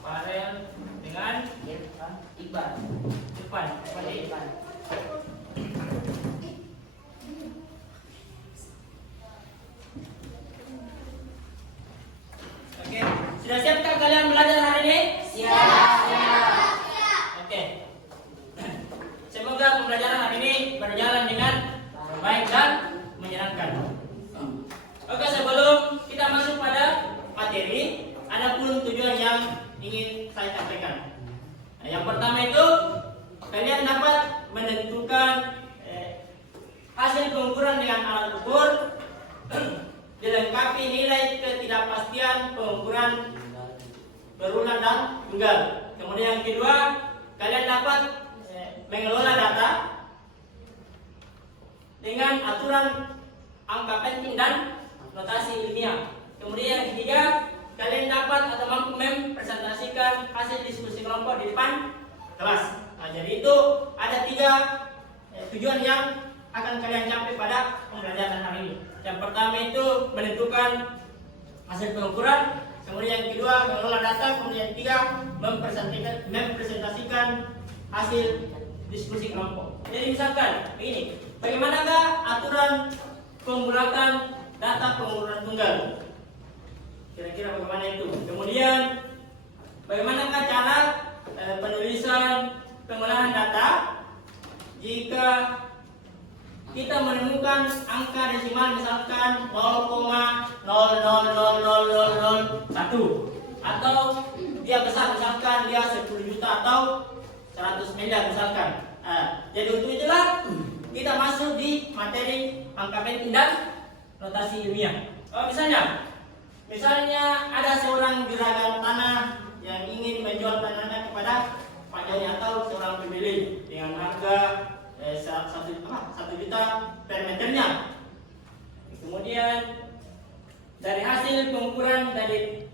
Farel dengan Iqbal. Irfan. Oke, sudah siapkah kalian belajar hari ini? Siap. Oke. Semoga pembelajaran hari ini berjalan dengan baik dan menyenangkan. Oke, sebelum kita masuk pada materi, ada pun tujuan yang ingin saya sampaikan. Nah, yang pertama itu kalian dapat menentukan hasil pengukuran dengan alat ukur, dilengkapi nilai ketidakpastian pengukuran berulang dan tunggal. Kemudian yang kedua, kalian dapat mengelola data dengan aturan angka penting dan notasi ilmiah. Kemudian yang ketiga, kalian dapat atau mampu mempresentasikan hasil diskusi kelompok di depan kelas. Nah, jadi itu ada 3 tujuan yang akan kalian capai pada pembelajaran hari ini. Yang pertama itu menentukan hasil pengukuran, kemudian yang kedua mengelola data, kemudian yang ketiga mempresentasikan hasil diskusi kelompok. Jadi misalkan ini, bagaimanakah aturan pembulakan data pengukuran tunggal? Kira-kira bagaimana itu? Kemudian bagaimanakah cara penulisan pengolahan data jika kita menemukan angka desimal misalkan 0,000001 atau dia besar misalkan dia 10 juta atau 100 miliar misalkan. Jadi untuk itulah kita masuk di materi angka penting dan notasi ilmiah. Misalnya ada seorang juragan tanah yang ingin menjual tanahnya kepada Pak Joni atau seorang pembeli dengan harga 1 juta per meternya. Kemudian dari hasil pengukuran dari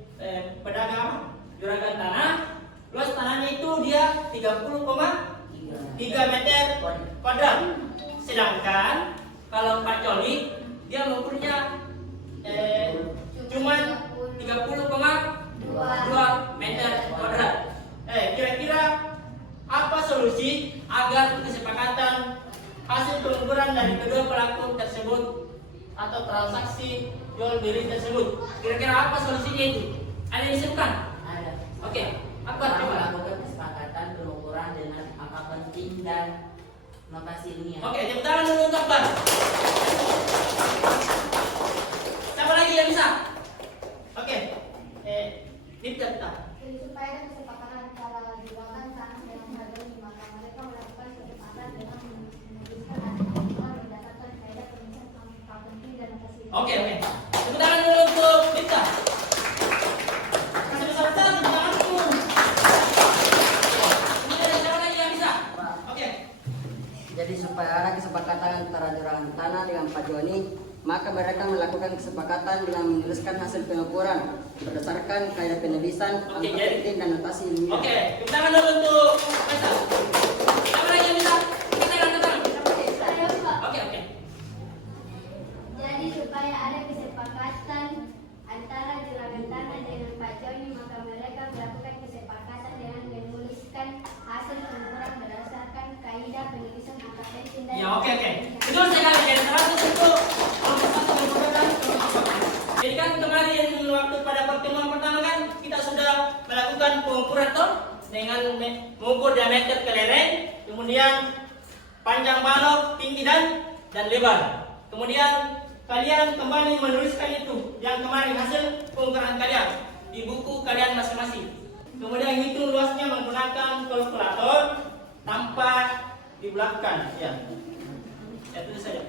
pedagang juragan tanah, luas tanahnya itu dia 30,3 meter kuadrat. Sedangkan kalau Pak Joni dia mengukurnya cuma 30,2 meter kuadrat. Kira-kira apa solusi agar kesepakatan hasil pengukuran dari kedua pelaku tersebut atau transaksi jual beli tersebut? Kira-kira apa solusinya itu? Ada yang disebutkan? Ada. Oke. Apa coba? Melakukan kesepakatan pengukuran dengan angka penting dan notasi ilmiah. Oke, tepuk tangan dulu untuk Akbar. Siapa lagi yang bisa? Oke. Kita. Jadi supaya ada kesepakatan antara juragan tanah dengan harga maka mereka melakukan kesepakatan dengan menuliskan hasil pengukuran berdasarkan kaidah penulisan angka penting dan notasi ilmiah. Oke. Tepuk tangan dulu untuk kita. Kasih besar-besar tepuk tangan dulu. Ini ada siapa lagi yang bisa? Oke. Jadi supaya ada kesepakatan antara juragan tanah dengan Pak Joni, maka mereka melakukan kesepakatan dengan menuliskan hasil pengukuran berdasarkan kaidah penulisan angka penting dan notasi ilmiah. Oke, tepuk tangan dulu untuk Faisal. Siapa lagi yang bisa? Kita. Oke. Jadi supaya ada kesepakatan antara juragan tanah dengan Pak Joni maka mereka melakukan kesepakatan dengan menuliskan hasil pengukuran berdasarkan kaidah penulisan angka penting dan Ya, oke. Betul sekali. Jadi 100 itu jadi kan kemarin waktu pada pertemuan pertama kan kita sudah melakukan pengukuran dengan mengukur diameter kelereng, kemudian panjang balok, tinggi dan lebar. Kemudian kalian kembali menuliskan itu yang kemarin hasil pengukuran kalian di buku kalian masing-masing. Kemudian hitung luasnya menggunakan kalkulator tanpa dibelakang. Ya tulis saja.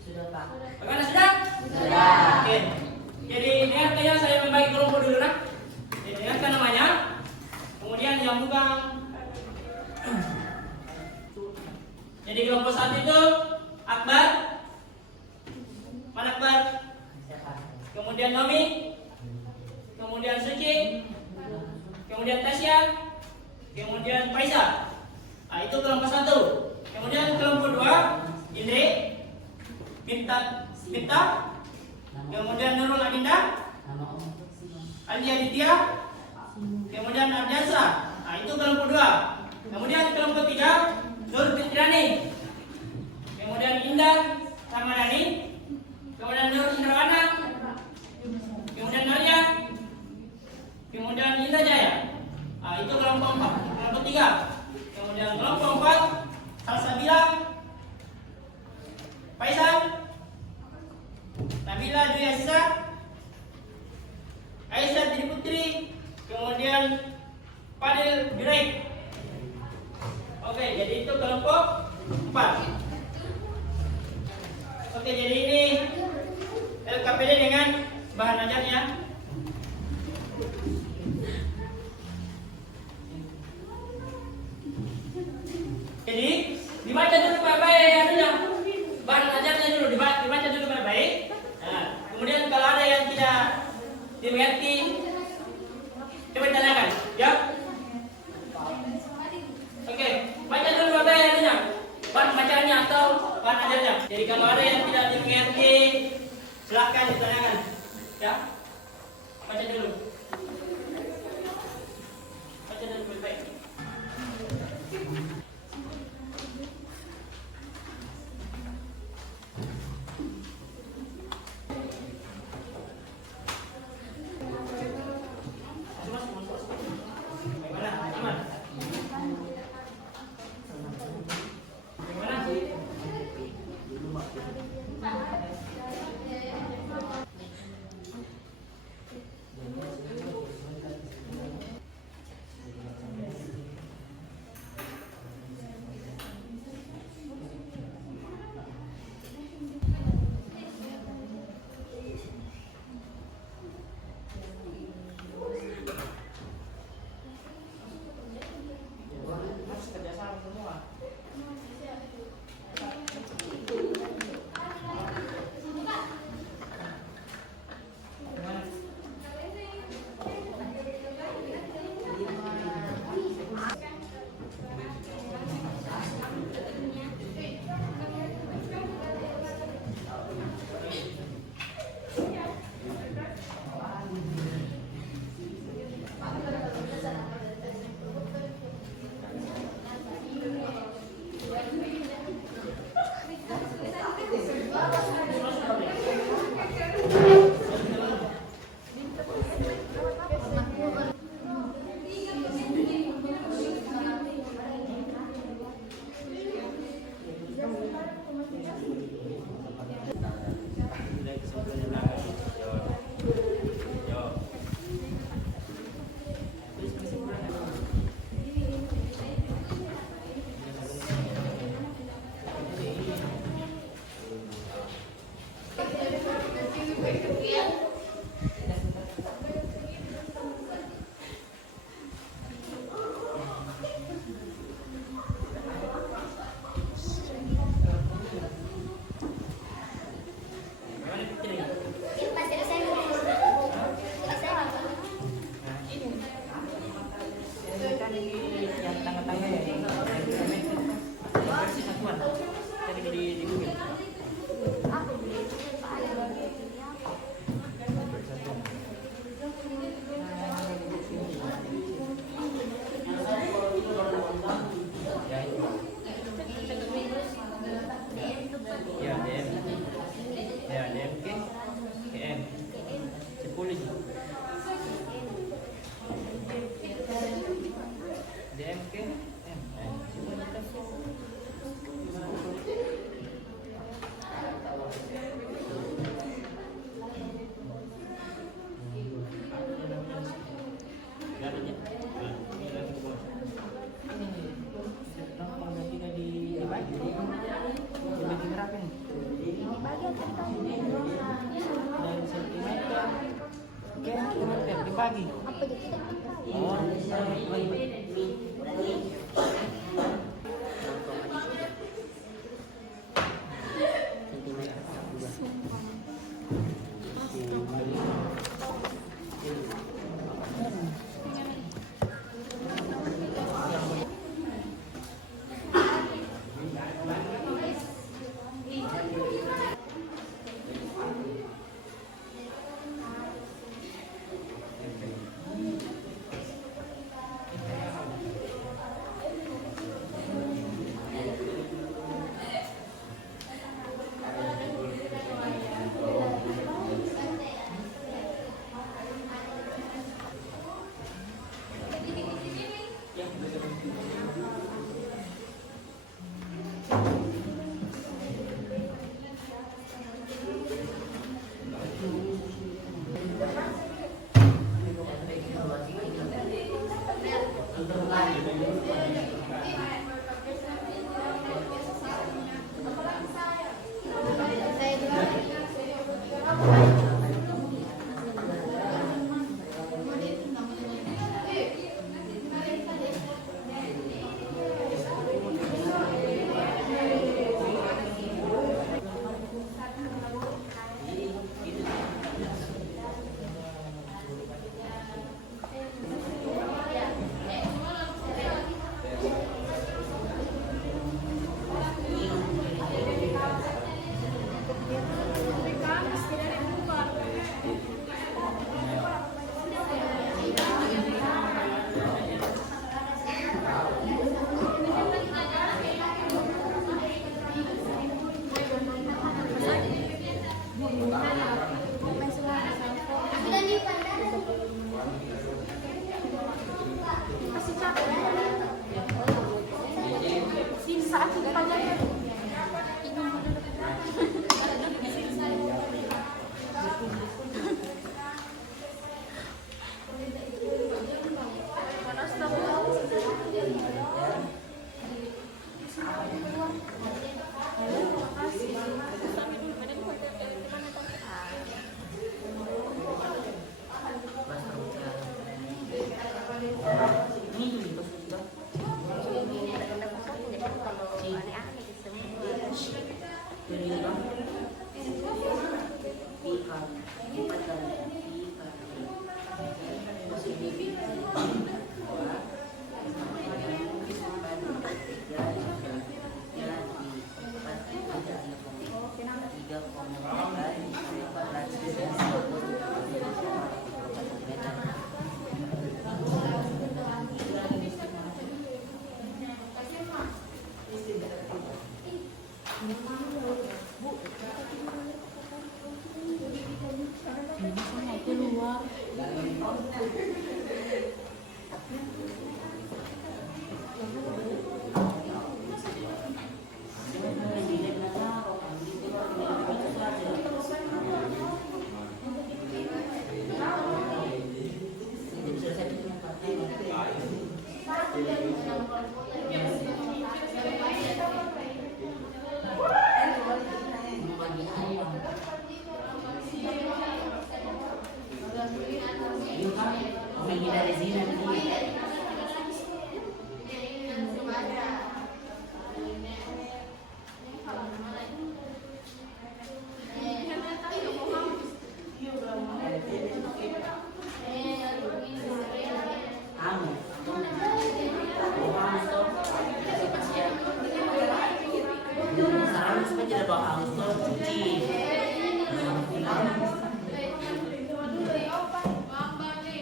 Sudah, Pak. Bagaimana sudah? Sudah. Oke. Jadi dengarkan ya, saya membagi kelompok dulu nak. Dengarkan namanya. Kemudian yang bukan. Jadi kelompok 1 itu Akbar. Mana Akbar? Siapa? Kemudian kemudian Nomi, kemudian Suci, kemudian Tasya, kemudian Faisa. Nah, itu kelompok 1. Kemudian kelompok 2, Indri, Binta, kemudian Nurul Adinda, Andi Aditya, kemudian Arjasa. Nah, itu kelompok 2. Kemudian kelompok 3, Nur Fitriani, kemudian Indah Ramadhani, kemudian Nur Indrawana, kemudian Maria, kemudian Indah Jaya. Nah, itu kelompok 4. Kelompok 3. Kemudian kelompok 4, Salsabila, Faisal, Nabila Dwi Aziza, Aisyah Diri Putri, kemudian Fadil Juraid. Oke, jadi itu kelompok 4. Oke, jadi ini LKPD dengan bahan ajarnya. Jadi dibaca dulu baik-baik anunya. Bahan ajarnya dulu dibaca dulu baik-baik. Nah, kemudian kalau ada yang tidak dimengerti, coba tanyakan, ya. Oke, baca dulu baik-baik anunya. Bahan bacanya atau bahan ajarnya. Jadi kalau ada yang tidak dimengerti, silakan ditanyakan, ya. Baca dulu. Baca dulu baik-baik. Dibagi. Oh, Sentimeter.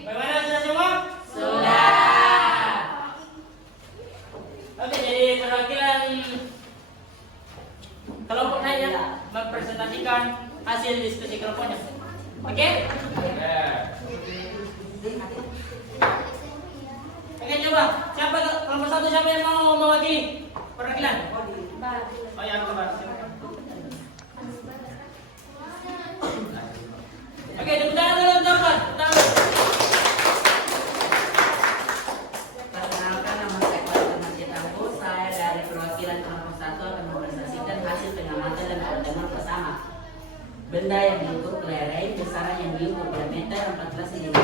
Bagaimana sudah semua? Oke, jadi perwakilan kelompok saya mempresentasikan hasil diskusi kelompoknya. Oke? Oke, coba. Siapa kelompok satu siapa yang mau mewakili perwakilan? Oh ya, coba. Oke, tepuk tangan dulu untuk Pak. Perkenalkan, nama saya Pak Masjid Tampu. Saya dari perwakilan kelompok 1 akan mempresentasikan hasil pengamatan dan pertemuan bersama. Benda yang diukur kelereng, besaran yang diukur diameter 14 cm,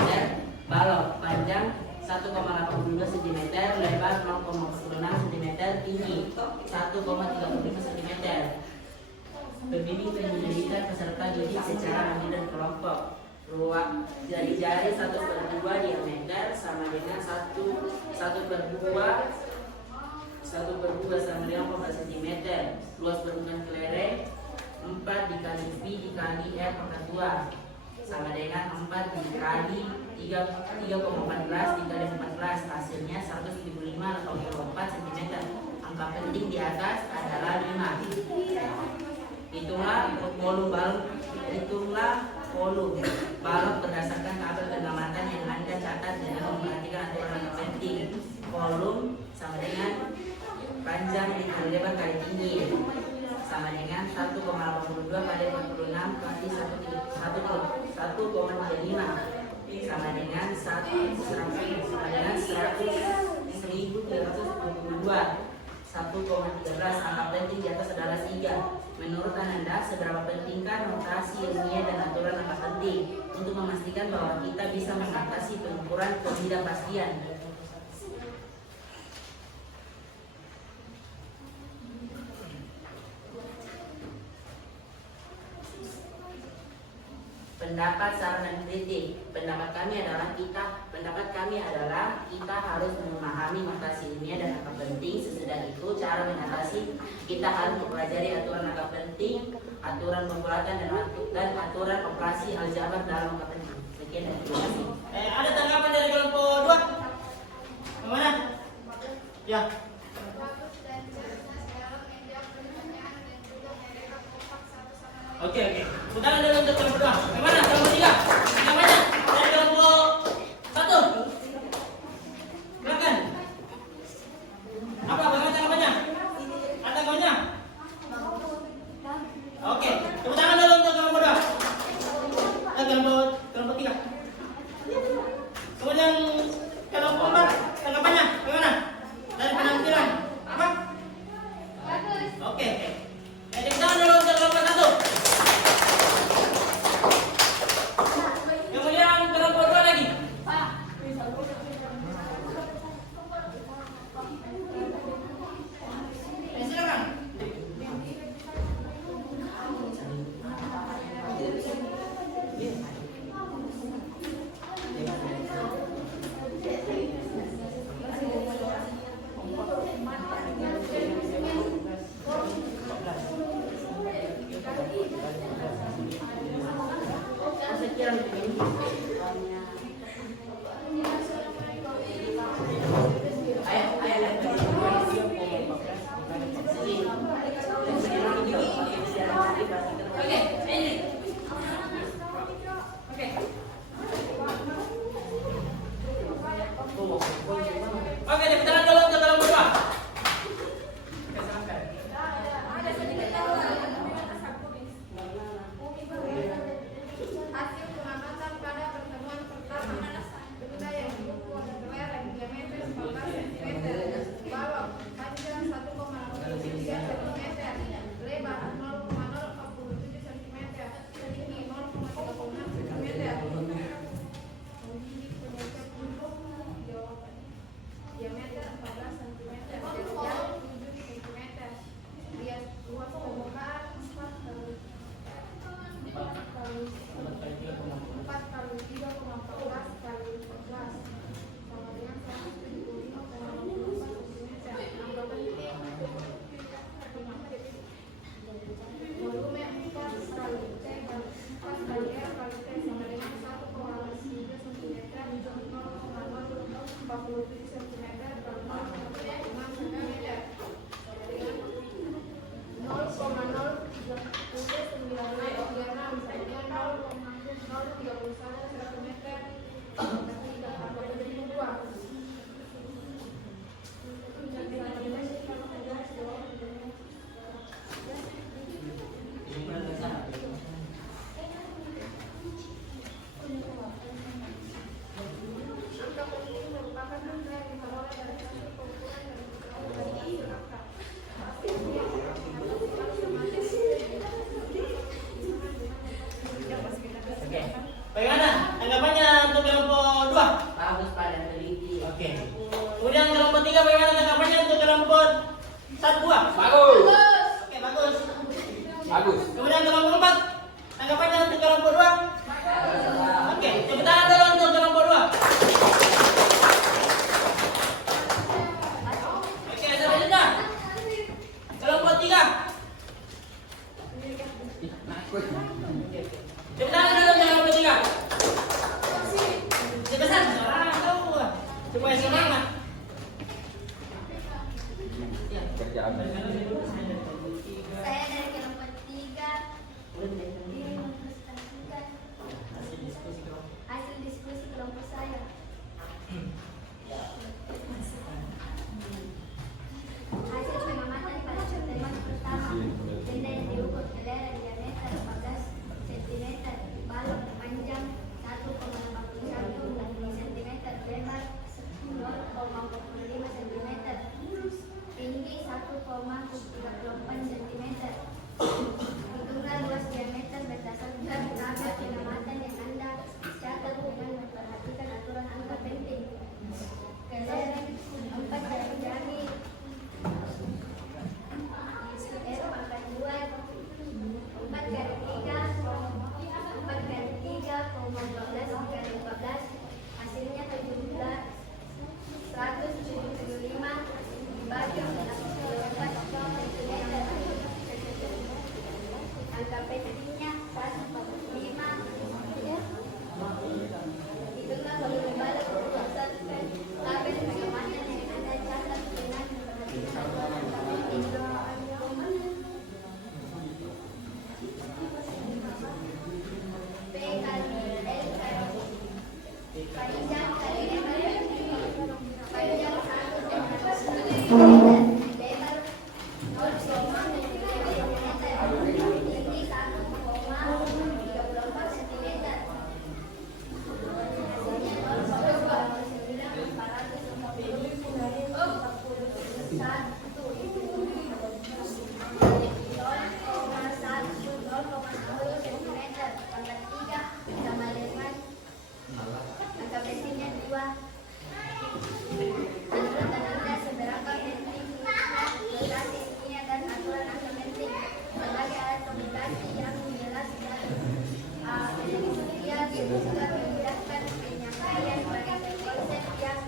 balok panjang 1,82 cm, lebar 0,46 cm, tinggi 1,35 cm. Pembimbing penyelidikan peserta didik secara mandiri dan kelompok. Ruang jari-jari 1/2 diameter sama dengan 1/2 sama dengan 14 cm. Luas permukaan kelereng 4 dikali V dikali R pangkat 2 sama dengan 4 dikali 3,14 dikali 14, hasilnya 175,4 cm. Angka penting di atas adalah 5. Hitunglah volume balok berdasarkan tabel pengamatan yang Anda catat dengan memperhatikan aturan angka penting. Volume sama dengan panjang dikali lebar kali tinggi sama dengan 1,82 kali 46 kali 1,35 sama dengan 1.322. 1,13. Angka penting di atas adalah 3. Menurut Anda, seberapa pentingkah notasi ilmiah dan aturan angka penting untuk memastikan bahwa kita bisa mengatasi pengukuran ketidakpastian? Pendapat, saran, dan kritik. Pendapat kami adalah kita harus memahami notasi ilmiah dan angka penting. Sesudah itu, cara mengatasi, kita harus mempelajari aturan angka penting, aturan pembulatan dan aturan operasi aljabar dalam angka penting. Sekian dan terima kasih. Ada tanggapan dari kelompok 2? Bagaimana? Ya. Oke. Putaran dulu untuk kelompok 2. Bagaimana? Kelompok 3? Tanggapannya dari kelompok 1? Silakan. Apa? Bagaimana tanggapannya? Ada tanggapannya? Oke. Putaran dulu untuk kelompok 2. Kelompok 3. Kemudian kelompok 4, tanggapannya bagaimana? Dari penampilan apa? Bagus. Oke. Jadi putaran dulu untuk kelompok 1. pikiran begini soalnya Oke, daftaran dulu untuk kelompok 2. Hasil pengamatan pada pertemuan pertama benda yang diukur lereng diameter 14 cm, balok panjang 1,83 cm, lebar 0,047 cm, tinggi 0,36 cm. Diameter 14 cm, jauh 7 cm, bias luas permukaan 4 kali 3,14 kali 14 sama dengan 175,24 cm. Angka penting volume 4 kali C kali 4 kali R kali T sama dengan 1,3 cm, 0,047 cm per 0,6 cm. 0,0 merupakan benda yang diperoleh dari hasil pengukuran dan pengukuran dari angka. Hasilnya Bagaimana tanggapannya untuk kelompok 2? bagus pada teliti. Oke. Kemudian kelompok 3 bagaimana tanggapannya untuk kelompok 1 2? Bagus. Oke, bagus. Bagus. Kemudian kelompok 4 tanggapannya untuk kelompok 2? Oke, tepuk tangan dulu untuk kelompok 2. Oke, selanjutnya kelompok 3. Tepuk tangan dulu untuk kelompok 3. Cepetan, tahu supaya semangat. Kerjaan. Saya dari kelompok 3 ingin mempresentasikan hasil diskusi kelompok saya. Hasil pengamatan pada pertemuan pertama, benda yang diukur lereng diameter 14 cm, balok panjang 1,81 cm, lebar 0,45 cm, tinggi 1,38 cm. Hitungan luas diameter berdasarkan tabel pengamatan yang Anda catat dengan memperhatikan aturan angka penting. Kelereng 4 jari R pangkat 2 4 kali 3 4 kali 3,12 dikali 14 hasilnya 175 dibagi 4 cm. Angka pentingnya 145. Hitungan volume balok berdasarkan tabel pengamatan yang Anda catat dengan memperhatikan aturan angka penting. P kali L kali panjang kali lebar panjang 1,2 lebar 0,3 cm, tinggi 1,34 cm. Hasilnya 0,411 cm. Pangkat 3 sama dengan angka pentingnya 2. Menurut Anda seberapa penting notasi ilmiah dan aturan angka penting sebagai alat komunikasi yang menjelaskan penelitian juga memudahkan penyampaian pada konsep yang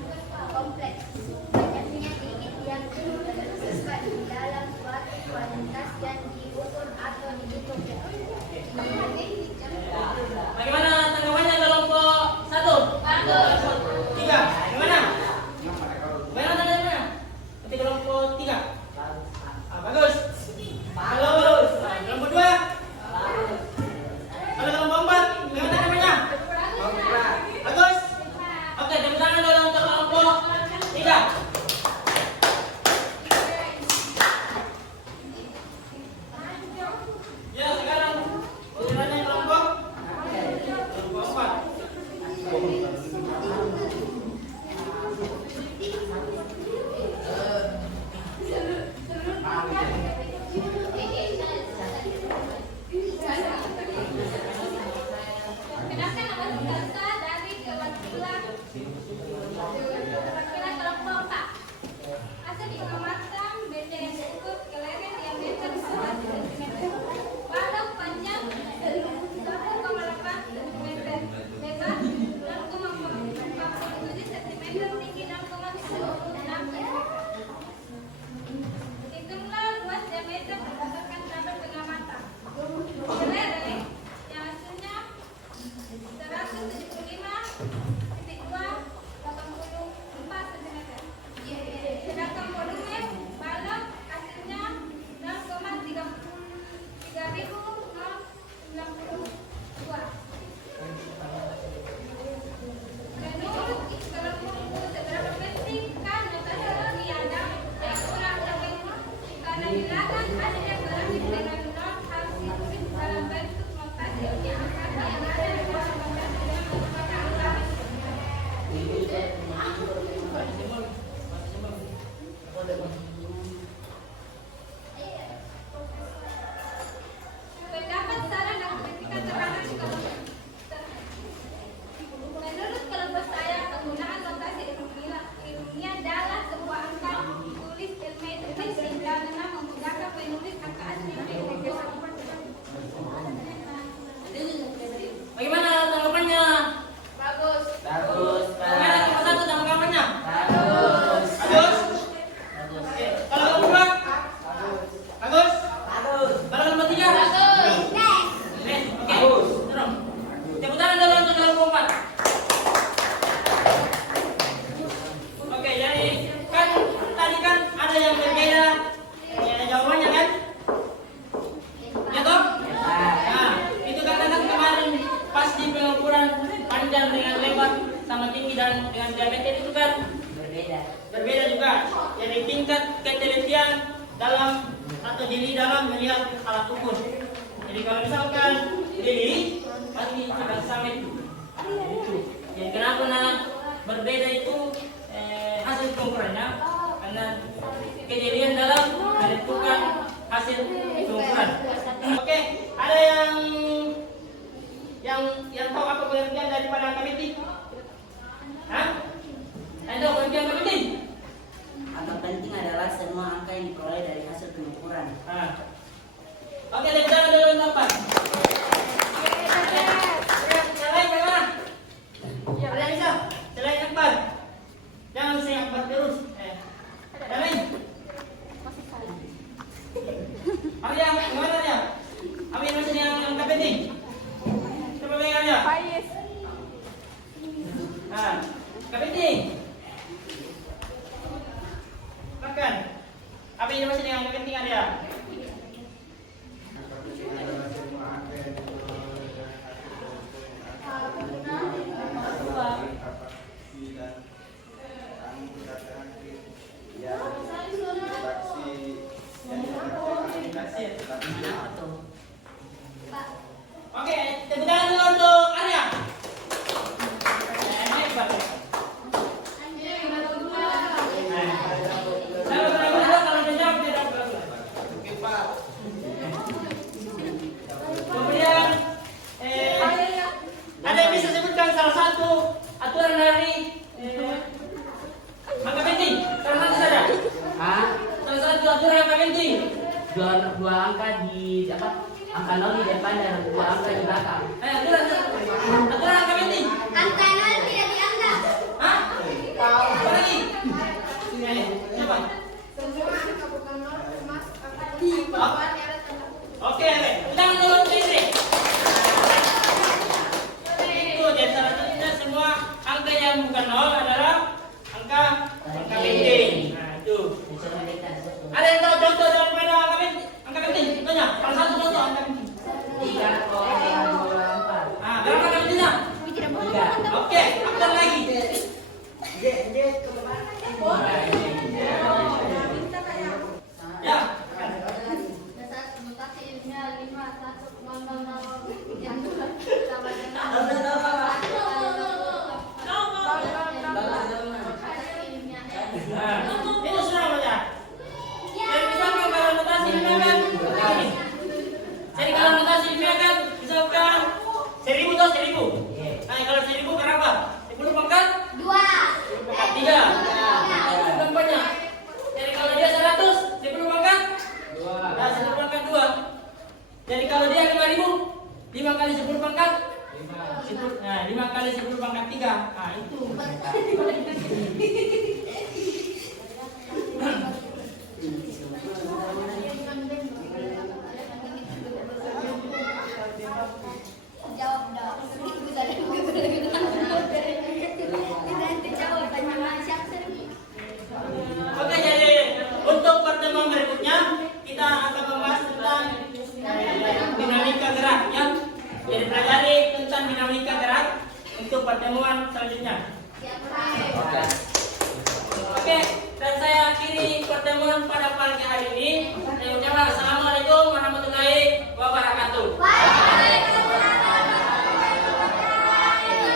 kompleks. Banyaknya digit yang tersebar di dalam suatu kualitas dan diukur atau dihitung. Bagaimana kemudian dengan lebar sama tinggi dan dengan diameter itu kan berbeda juga. Jadi tingkat ketelitian dalam atau jeli dalam melihat alat ukur. Jadi kalau misalkan jeli pasti akan sama itu. Jadi kenapa berbeda itu hasil pengukurannya? Karena kejelian dalam menentukan hasil pengukuran. Oke, ada yang tahu apa pengertian daripada angka penting? Hah? Ada pengertian angka penting? Angka penting adalah semua angka yang diperoleh dari hasil pengukuran. Oke, tepuk tangan dulu untuk apa? Selain bagaimana? Ada bisa? Selain Akbar? Jangan saya Akbar terus. Yang lain? Ambil yang mana dia? Ambil mesin yang angka penting. Coba pegang dia. Angka penting. Makan. Ambil mesin yang angka penting ada. Oke, tepuk tangan dulu untuk Arya. Naik Pak. Saya berapa kalau dia jawab dia dapat berapa? Oke Pak. Kemudian ada yang bisa sebutkan salah satu aturan dari angka penting? Salah satu saja. Salah satu aturan angka penting. Dua angka di angka 0 di depan dan dua angka di belakang. Aturan angka penting. Angka 0 tidak dianggap. Hah? Apa lagi? Siapa? Semua angka bukan 0 emas akan dibuat era tanda kutip. Oke, tangan dulu untuk istri. Itu jadi salah satunya semua angka yang bukan 0 adalah angka penting. Nah, itu. Ada yang tahu contoh daripada angka penting? Angka penting, contohnya. Salah satu contoh angka penting. 3,24. Berapa angka pentingnya? Oke, apa lagi? Ya. Mutasi ilmiah 5 yang sama dengan Itu sudah namanya. Jadi misalkan kalau notasi ilmiah kan begini. Jadi kalau notasi ilmiah kan misalkan 1000 atau 1000. Nah, kalau 1000 berapa? 10 pangkat 2. 3. Itu banyak. Jadi kalau dia 100, 10 pangkat 2. Nah, 10 pangkat 2. Jadi kalau dia 5000, 5 kali 10 pangkat 5. Nah, 5 kali 10 pangkat 3. Nah, itu. Jawab dong. Nanti jawabannya masih Oke, jadi untuk pertemuan berikutnya kita akan membahas tentang dinamika gerak ya. Jadi pelajari tentang dinamika gerak untuk pertemuan selanjutnya. Oke, dan saya akhiri pertemuan pada